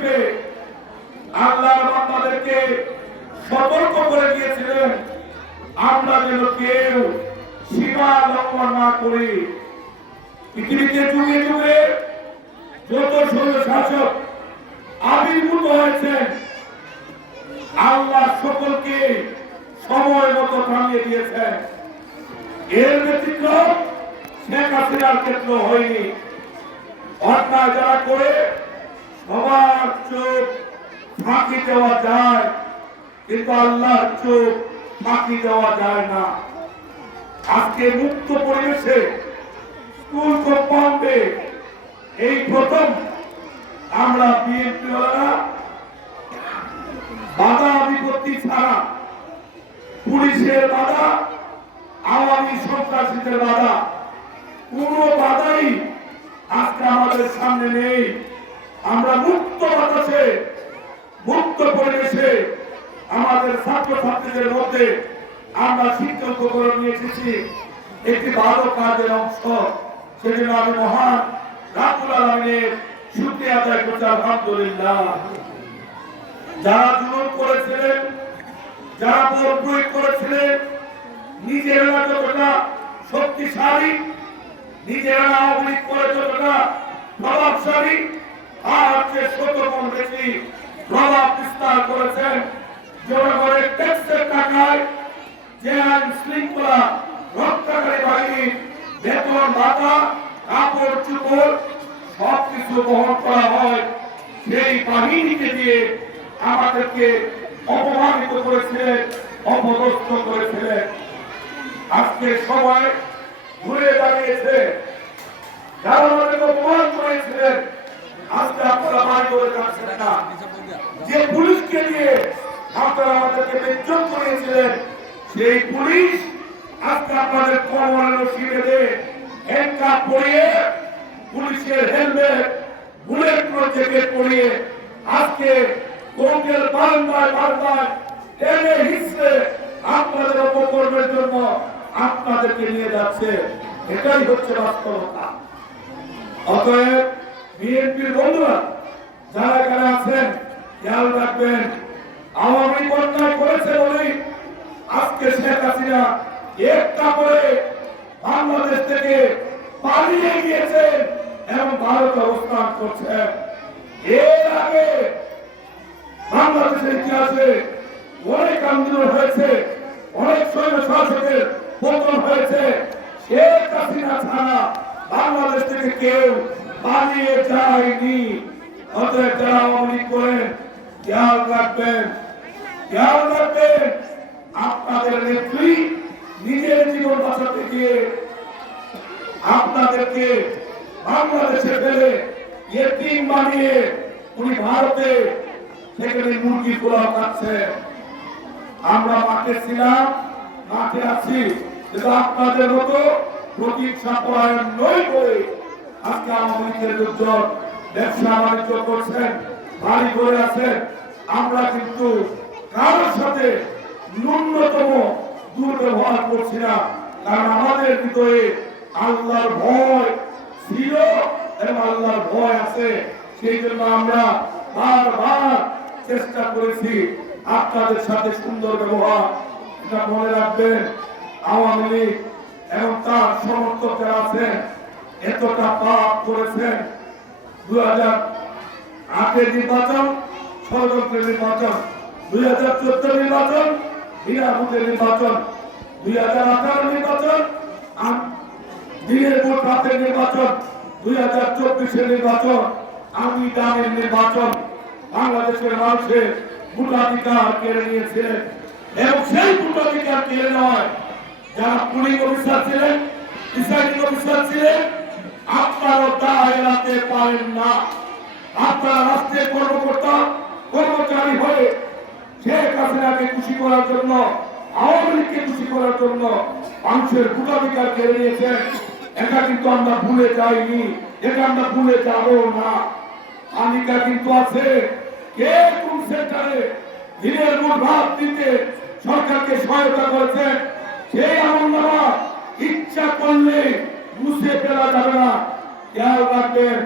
শরীফে আল্লাহ বান্দাদেরকে সতর্ক করে দিয়েছিলেন, আমরা যেন কেউ সীমা লঙ্ঘন না করি। পৃথিবীতে যুগে যুগে যত শৈল শাসক আবির্ভূত হয়েছেন আল্লাহ সকলকে সময় মতো থামিয়ে দিয়েছেন। এর ব্যতিক্রম শেখ হাসিনার ক্ষেত্র হয়নি। অন্যায় যারা করে সবার চোখ ফাঁকি দেওয়া যায়, কিন্তু আল্লাহর চোখ ফাঁকি দেওয়া যায় না। আজকে মুক্ত পরিবেশে স্কুল কম্পাউন্ডে এই প্রথম আমরা বিএনপি বাধা বিপত্তি ছাড়া পুলিশের বাধা, আওয়ামী সন্ত্রাসীদের বাধা, কোন বাধাই আজকে আমাদের সামনে নেই। আমরা মুক্ত বাতাসে, মুক্ত পরিবেশে আমাদের ছাত্রছাত্রীদের মধ্যে আমরা সিদ্ধান্ত করে নিয়ে এসেছি। একটি ভালো কাজের অংশ। সেজন্য আমি মহান রাতুল আলমিনের শুক্রিয়া আদায় করছি, আলহামদুলিল্লাহ। যারা জুলুম করেছিলেন, যারা বল প্রয়োগ করেছিলেন, নিজেরা যতটা শক্তিশালী, নিজেরা লীগ করে যতটা প্রভাবশালী আমাদেরকে অপমানিত করেছিলেন অপদস্থ করেছিলেন। আজকে সবাই ঘুরে দাঁড়িয়েছে। যারা আমাদেরকে অপমান করেছিলেন আজকে আপনারা বাড়ি করে যাচ্ছেন না। যে পুলিশকে দিয়ে আপনারা আমাদেরকে বেজ্জন করিয়েছিলেন, সেই পুলিশ আজকে আপনাদের কমরের রশি বেঁধে হ্যান্ডকাপ পুলিশের হেলমেট বুলেট প্রুফ জ্যাকেট পরিয়ে আজকে কোর্টের বারান্দায় বারান্দায় টেনে হিসেবে আপনাদের অপকর্মের জন্য আপনাদেরকে নিয়ে যাচ্ছে। এটাই হচ্ছে বাস্তবতা। অতএব বিএনপির বন্ধুরা, যারা এখানে আছেন, খেয়াল রাখবেন, আওয়ামী অন্যায় করেছে বলেই আজকে শেখ হাসিনা একটা করে বাংলাদেশ থেকে পালিয়ে গিয়েছেন এবং ভারত অবস্থান করছেন এর আগে বাংলাদেশের ইতিহাসে অনেক আন্দোলন হয়েছে, অনেক সৈন্য শাসকের পতন হয়েছে। শেখ হাসিনা ছাড়া বাংলাদেশ থেকে কেউ পালিয়ে যায়নি। অতএব যারা লীগ করেন, খেয়াল রাখবেন খেয়াল রাখবেন, আপনাদের নেত্রী নিজের জীবন বাঁচাতে গিয়ে আপনাদেরকে বাংলাদেশে ফেলে ইয়েতিম বানিয়ে উনি ভারতে সেখানে মুরগি পোলাও খাচ্ছে। আমরা মাঠে ছিলাম, মাঠে আছি। কিন্তু আপনাদের মতো প্রতীক্ষা পরায়ণ নই করে আজকে আওয়ামী লীগের লোকজন ব্যবসা বাণিজ্য করছেন বাড়ি করে আছেন। আমরা কিন্তু কারোর সাথে ন্যূনতম দুর্ব্যবহার করছি না, কারণ আমাদের ভিতরে আল্লাহর ভয় ছিল এবং আল্লাহর ভয় আছে। সেই জন্য আমরা বারবার চেষ্টা করেছি আপনাদের সাথে সুন্দর ব্যবহার। এটা মনে রাখবেন, আওয়ামী লীগ এবং তার সমর্থক যারা আছেন। এতটা পাপ করেছেন দু হাজার আটের নির্বাচন ষড়যন্ত্রের নির্বাচন দুই হাজার চোদ্দ নির্বাচন বিরামুদের নির্বাচন দুই হাজার আঠারো নির্বাচন দিনের পর রাতের নির্বাচন দুই হাজার চব্বিশের নির্বাচন, আমি দামের নির্বাচন, বাংলাদেশের মানুষের ভোটাধিকার কেড়ে নিয়েছিলেন এবং সেই ভোটাধিকার কেড়ে নয় যারা পুলিশ অফিসার ছিলেন প্রিসাইডিং অফিসার ছিলেন আপনারও তা এড়াতে পারেন না। আপনারা রাষ্ট্রের কর্মকর্তা, কর্মচারী হয়ে শেখ হাসিনাকে খুশি করার জন্য, আওয়ামী লীগকে খুশি করার জন্য মানুষের ভোটাধিকার কেড়ে নিয়েছেন। এটা কিন্তু আমরা ভুলে যাইনি। এটা আমরা ভুলে যাব না। তালিকা কিন্তু আছে। কে কোন সেন্টারে দিনের মোট ভাত দিতে সরকারকে সহায়তা করেছেন, সেই আমলনামা আমাদের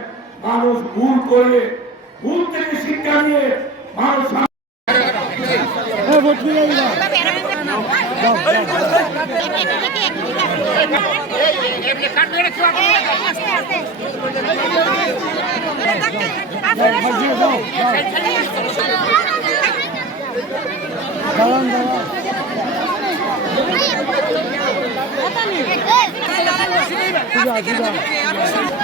মানুষ ভুল করে ভুল থেকে শিক্ষা নিয়ে মানুষ দাঁড়ান দাঁড়ান Obrigado, obrigado.